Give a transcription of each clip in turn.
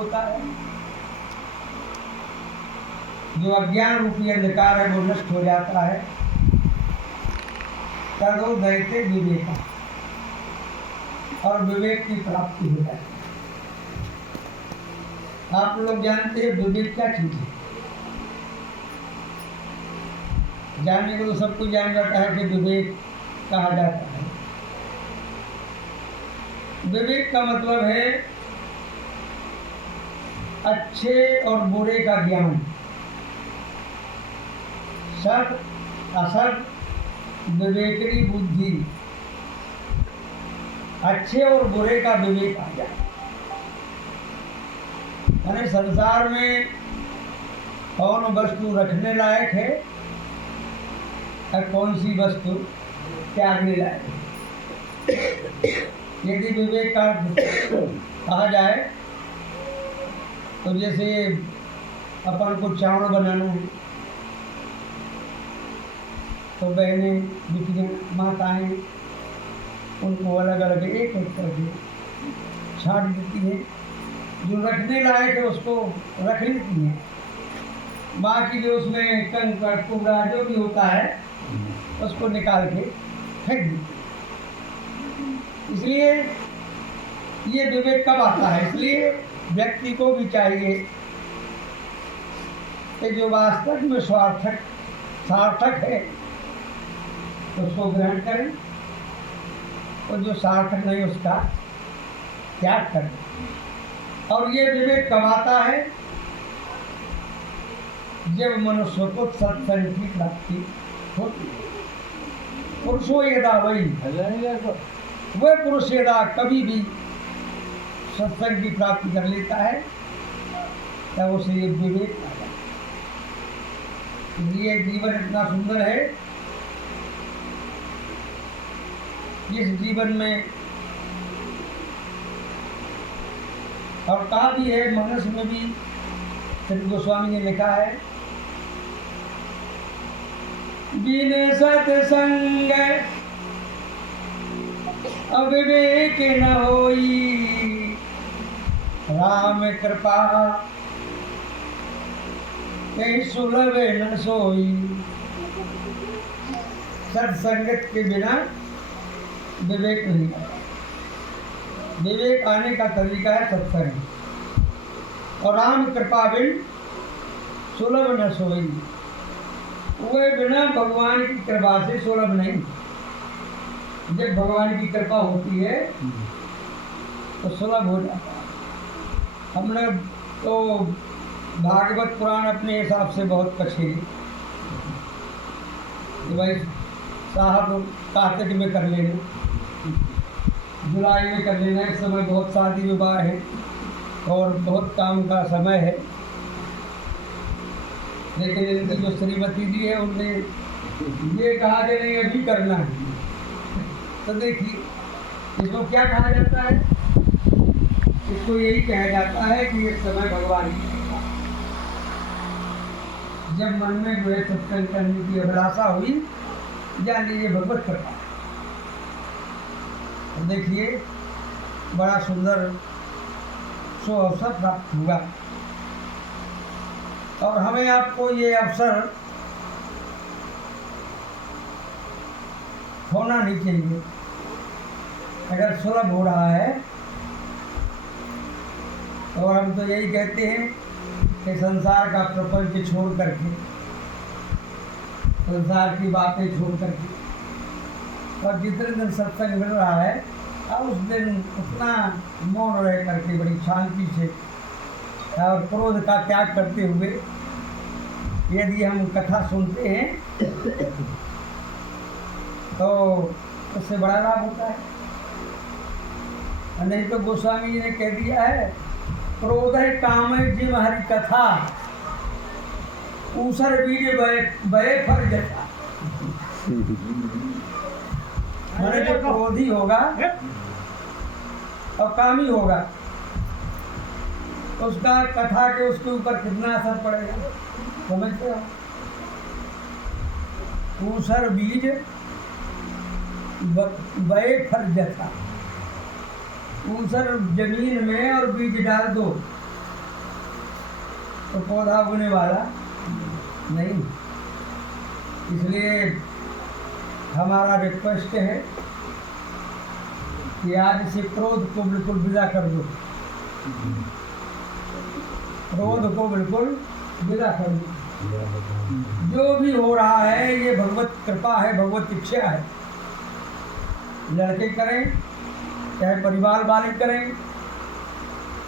होता है, जो अज्ञान रूपी अंधकार है वो नष्ट हो जाता है। तदोदयते विवेक, और विवेक की प्राप्ति हो जाती है। आप लोग जानते हैं विवेक क्या चीज है? जानने को तो सब कुछ जान जाता है कि विवेक कहा जाता है। विवेक का मतलब है अच्छे और बुरे का ज्ञान, सत असत विवेकनी बुद्धि, अच्छे और बुरे का विवेक आ जाए। यानी संसार में कौन वस्तु रखने लायक है और कौन सी वस्तु त्यागने लायक है। यदि विवेक का कहा जाए तो जैसे अपन को चावल बनाना है तो बहनें, बेटियाँ, माताएं उनको अलग अलग एक एक करके छांट देती है। जो रखने लायक है उसको रख लेती है, बाकी जो उसमें कंकड़ कूड़ा जो भी होता है उसको निकाल के फेंक देती है। इसलिए ये विवेक कब आता है? इसलिए व्यक्ति को भी चाहिए कि जो वास्तव में सार्थक है तो उसको ग्रहण करें, और जो सार्थक नहीं उसका त्याग करें। और ये विवेक कब आता है? जब मनुष्य को सत्संग की प्राप्ति होती है। पुरुषो यदा वही, वह पुरुष यदा कभी भी सत्संग की प्राप्ति कर लेता है तब उसे ये विवेक आ जाता है। इसलिए जीवन इतना सुंदर है, इस जीवन में और कहा भी है, मानस में भी श्री गोस्वामी ने लिखा है, बिन सत्संग अविवेक न होई, राम कृपा कहीं सुलभ न सोई। सत्संगत के बिना विवेक नहीं आता। विवेक आने का तरीका है सत्संग, और राम कृपा बिन सुलभ न सोई। वह बिना भगवान की कृपा से सुलभ नहीं। जब भगवान की कृपा होती है तो सुलभ हो जाता है। हमने तो भागवत पुराण अपने हिसाब से बहुत कछे कि भाई साहब कार्तिक में कर लेना, जुलाई में कर लेना। इस समय बहुत शादी विवाह है और बहुत काम का समय है, लेकिन इनकी जो श्रीमती जी है उनने ये कहा कि नहीं अभी करना है। तो देखिए इसको क्या कहा जाता है? इसको यही कहा जाता है कि इस समय भगवान की जब मन में जो है सत्संग करने की अभिलाषा हुई, जान लीजिए भगवत कृपा। देखिए बड़ा सुंदर सो अवसर प्राप्त हुआ, और हमें आपको ये अवसर खोना नहीं चाहिए। अगर सुलभ हो रहा है तो हम तो यही कहते हैं कि संसार का प्रपंच छोड़ करके, संसार की बातें छोड़ करके, और जितने दिन सत्संग मिल रहा है अब उस दिन उतना मौन रह करके बड़ी शांति से और क्रोध का त्याग करते हुए यदि हम कथा सुनते हैं तो उससे बड़ा लाभ होता है। नहीं तो गोस्वामी जी ने कह दिया है, क्रोध है काम है जिम हरि कथा, ऊसर बीज बये फल जता। मैंने जो क्रोधी होगा और कामी होगा उसका कथा के उसके ऊपर कितना असर पड़ेगा समझते हो? ऊसर बीज बये फल जता। ऊसर जमीन में और बीज डाल दो तो पौधा उगने वाला नहीं। इसलिए हमारा रिक्वेस्ट है कि आज से क्रोध को बिल्कुल विदा कर दो, क्रोध को बिल्कुल विदा कर दो। जो भी हो रहा है ये भगवत कृपा है, भगवत इच्छा है। लड़के करें चाहे परिवार वाले करें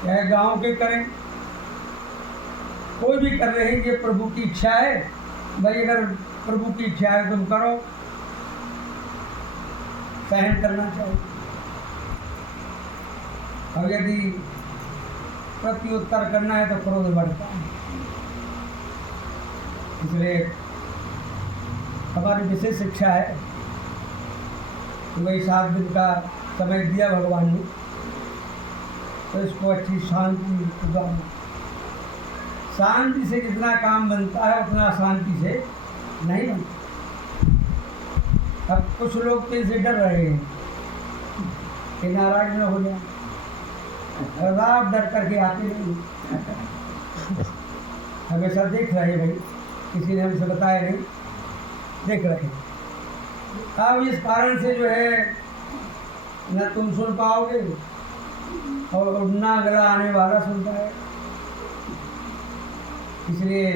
चाहे गांव के करें, कोई भी कर रहे हैं, ये प्रभु की इच्छा है। भाई अगर प्रभु की इच्छा है तुम करो, सहन करना चाहिए। और यदि प्रत्युत्तर करना है तो क्रोध बढ़ता है। इसलिए हमारी विशेष शिक्षा है कि वही 7 दिन का समय दिया भगवान ने, तो इसको अच्छी शांति उगाओ। शांति से जितना काम बनता है उतना शांति से नहीं बनता। अब कुछ लोग तो इसे डर रहे हैं कि नाराज न हो जाए, आप डर करके आते नहीं, हमेशा देख रहे भाई, किसी ने हमसे बताया नहीं, देख रहे। अब इस कारण से जो है न तुम सुन पाओगे और न अगला आने वाला सुनता है। इसलिए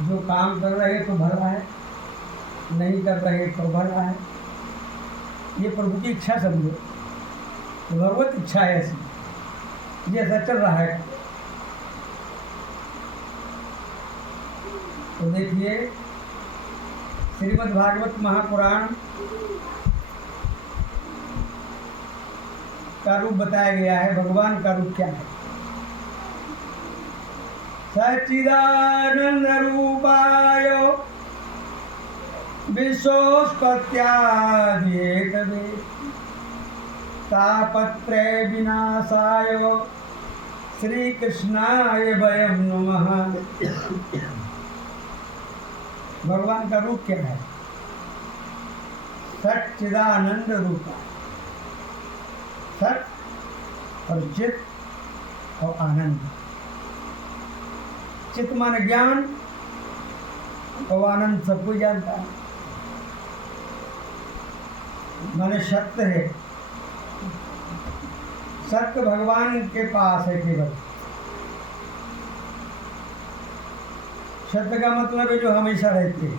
जो काम कर रहे तो भला है, नहीं कर रहे तो भला है। ये प्रभु की इच्छा समझो, भगवत इच्छा है ऐसी, ये ऐसा चल रहा है। तो देखिए श्रीमद् भागवत महापुराण का रूप बताया गया है। भगवान का रूप क्या है? सच्चिदानंद रूपाय विश्वोत्पत्त्यादिहेतवे तापत्रय विनाशाय श्री कृष्णाय वयं नमः। भगवान का रूप क्या है? सच्चिदानंद रूप। सत और चित और आनंद। चित माने ज्ञान और आनंद सब कोई जानता है, माने सत्य है। सत्य भगवान के पास है केवल। सत्य का मतलब है जो हमेशा रहते हैं।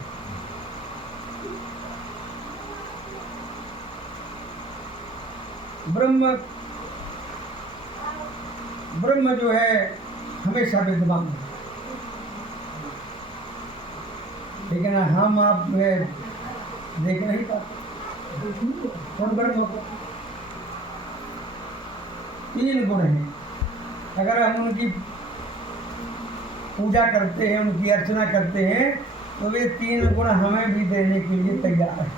ब्रह्म जो है हमेशा विद्यमान है, लेकिन हम आप देख नहीं पाते। कौन ब्रह्म को 3 गुण हैं। अगर हम उनकी पूजा करते हैं, उनकी अर्चना करते हैं, तो वे 3 गुण हमें भी देने के लिए तैयार है।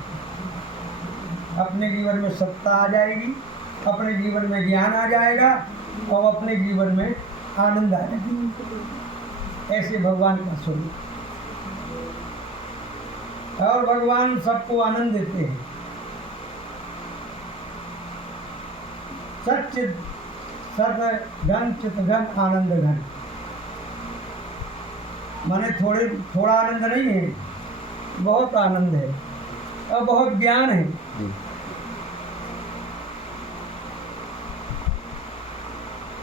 अपने जीवन में सत्ता आ जाएगी, अपने जीवन में ज्ञान आ जाएगा और अपने जीवन में आनंद आ जाएगा। ऐसे भगवान का स्वरूप। और भगवान सबको आनंद देते हैं। सच्चिद सत घन चित घन आनंद घन, माने थोड़ा आनंद नहीं है, बहुत आनंद है और बहुत ज्ञान है।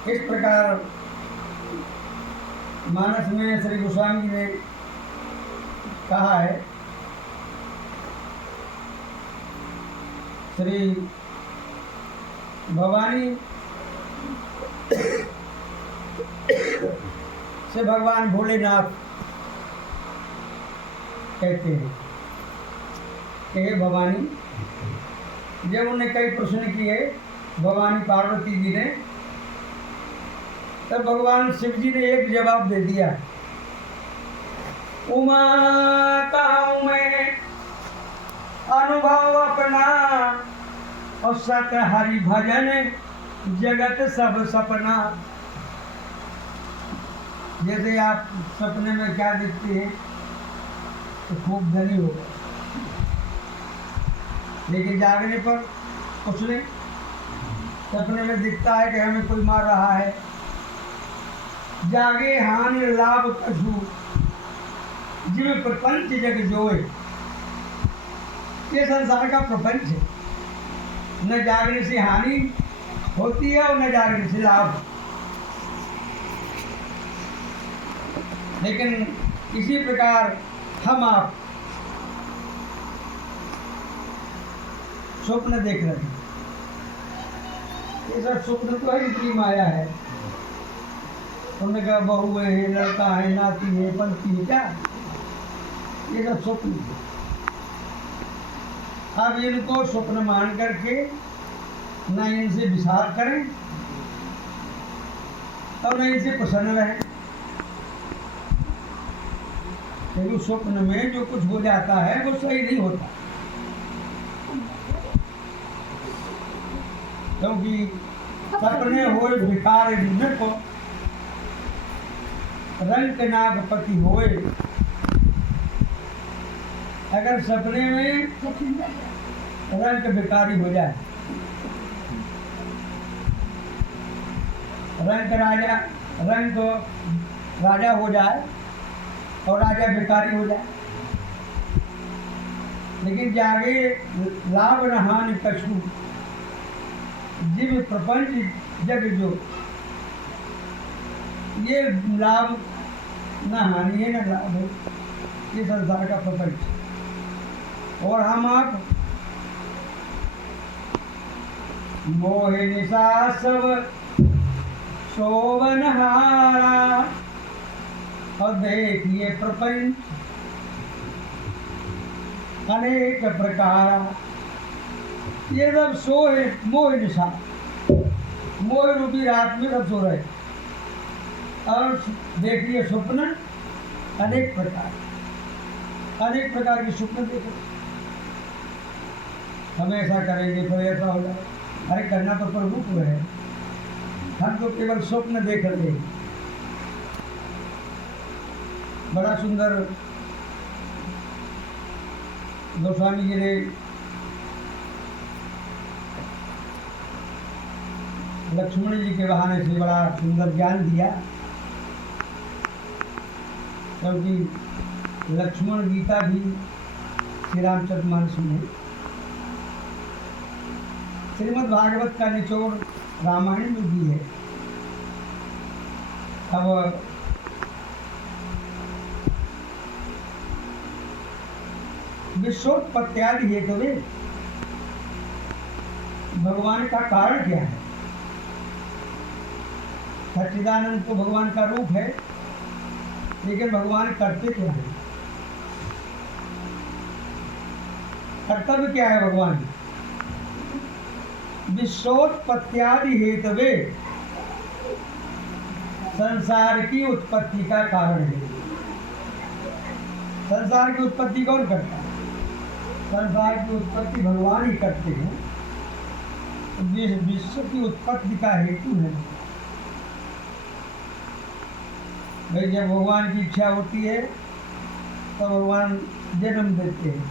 इस प्रकार मानस में श्री गोस्वामी जी ने कहा है, श्री भवानी से भगवान भोलेनाथ कहते हैं कि हे भवानी, जब उन्हें कई प्रश्न किए भवानी पार्वती जी ने, तब भगवान शिव जी ने एक जवाब दे दिया, उमा कहूँ मैं अनुभव अपना और सत हरि भजन जगत सब सपना। जैसे आप सपने में क्या देखते हैं तो खूब धनी हो गए, लेकिन जागने पर कुछ नहीं। सपने में दिखता है कि हमें कोई मार रहा है, जागे हानि लाभ कछु, जिव प्रपंच जग जोए। ये संसार का प्रपंच है, न जागने से हानि होती है और न जागने से लाभ। लेकिन इसी प्रकार हम आप स्वप्न देख रहे हैं। ये सब स्वप्न तो है, इतनी माया है। तुमने कहा बहू है, लड़का है, नाती है, पंथी है, क्या ये सब स्वप्न है। अब इनको स्वप्न मान करके न इनसे विचार करें और न इनसे प्रसन्न रहें। क्योंकि स्वप्न में जो कुछ हो जाता है वो सही नहीं होता, क्योंकि सपने होए भिखार ढूंढने को, रंग नागपति होए। अगर सपने में रंग भिखारी हो जाए, रंग तो राजा हो जाए और राजा भिखारी हो जाए, लेकिन जागे लाभ न हानि कछु, जिव प्रपंच जग जो। ये लाभ न हानि है न लाभ है, ये संसार का प्रपंच। और हम आप मोह निशा सब शोभन हारा, और देखिए प्रपंच अनेक प्रकार। ये सब सोए मोह निशा, मोह रूपी रात में सब सो रहे। और देखिए स्वप्न अनेक प्रकार, अनेक प्रकार के स्वप्न देखो। हम ऐसा करेंगे फिर ऐसा हो जाए। अरे करना तो प्रभु को है, हम तो केवल स्वप्न देख रहे हैं। बड़ा सुंदर गोस्वामी जी ने लक्ष्मण जी के बहाने से बड़ा सुंदर ज्ञान दिया, क्योंकि लक्ष्मण गीता भी श्री रामचरितमानस में, श्रीमद् भागवत का निचोड़ रामायण में भी है। अब विश्वोत्पत्त्यादि हेतु में भगवान का कारण क्या है? सच्चिदानंद तो भगवान का रूप है, लेकिन भगवान करते क्या है? कर्तव्य क्या है भगवान? विश्वोत्पत्त्यादि हेतवे, संसार की उत्पत्ति का कारण है। संसार की उत्पत्ति कौन करता है? संसार की उत्पत्ति भगवान ही करते हैं। विश्व की उत्पत्ति का हेतु है। भाई जब भगवान की इच्छा होती है तो भगवान जन्म देते हैं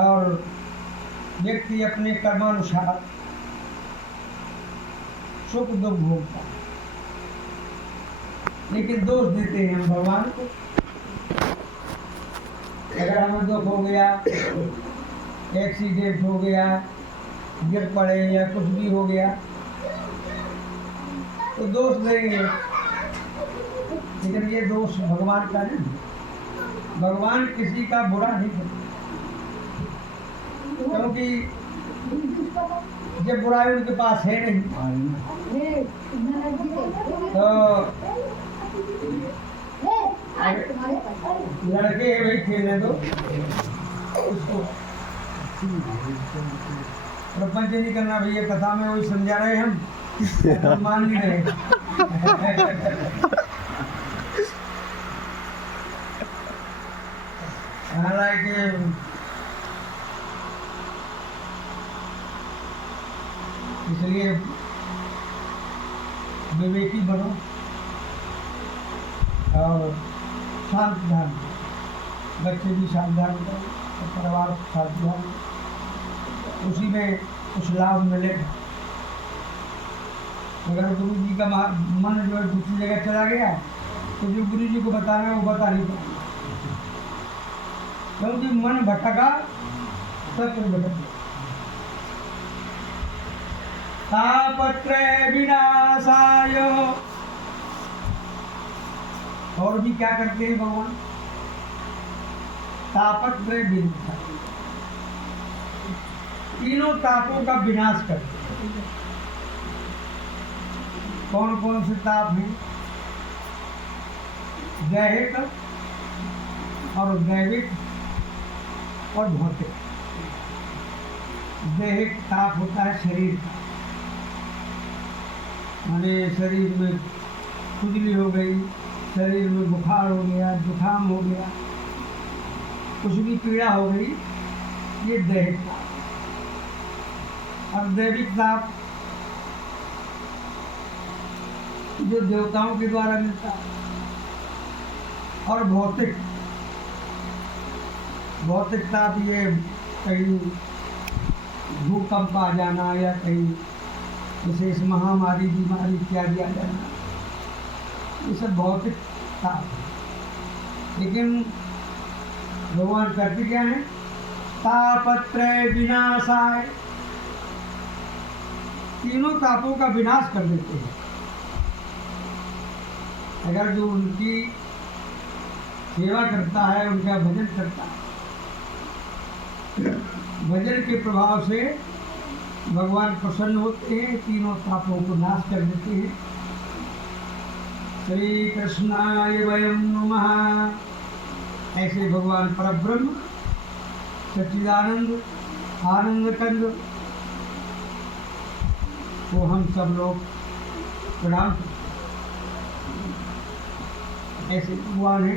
और व्यक्ति अपने कर्मानुसार सुख दुख भोगता है। लेकिन दोष देते हैं हम भगवान को। अगर हमें दुख हो गया, एक्सीडेंट हो गया, गिर पड़े या कुछ भी हो गया तो दोष देंगे, लेकिन ये दोष भगवान का नहीं। भगवान किसी का बुरा नहीं करते, क्योंकि जब बुराई उनके पास है नहीं तो लड़के भाई खेलने दो उसको, प्रपंच नहीं करना भैया। कथा में वही समझा रहे हम, मान नहीं रहे। हालांकि इसलिए विवेकी बनो और शांत ध्यान, बच्चे भी सावधान करो और परिवार सावधान, उसी में कुछ लाभ मिलेगा। अगर गुरु जी का मन जो है दूसरी जगह चला गया तो जो गुरु जी को बताना है वो बता नहीं पाएंगे, क्योंकि मन भटका सब कुछ भटक गया। तापत्रय विनाशाय, और भी क्या करते हैं भगवान? तापत्रय विनाशाय, तीनों तापों का विनाश करते हैं। कौन कौन से ताप हैं? दैहिक और दैविक और भौतिक। दैहिक ताप होता है शरीर का, माने शरीर में खुजली हो गई, शरीर में बुखार हो गया, जुकाम हो गया, कुछ भी पीड़ा हो गई, ये दैहिक ताप। और दैविक ताप जो देवताओं के द्वारा मिलता है। और भौतिक ताप ये कहीं भूकंप आ जाना या कहीं विशेष महामारी बीमारी इत्यादि आ जाना, ये सब भौतिक ताप है। लेकिन भगवान करते क्या है? तापत्रय विनाशाय, तीनों तापों का विनाश कर देते हैं। अगर जो उनकी सेवा करता है, उनका भजन करता है, भजन के प्रभाव से भगवान प्रसन्न होते हैं, तीनों तापों को नाश कर देते हैं। श्री कृष्णाय वयं नमः। ऐसे भगवान परब्रह्म सच्चिदानंद आनंद कंद को हम सब लोग प्रणाम करते हैं। ऐसे भगवान है।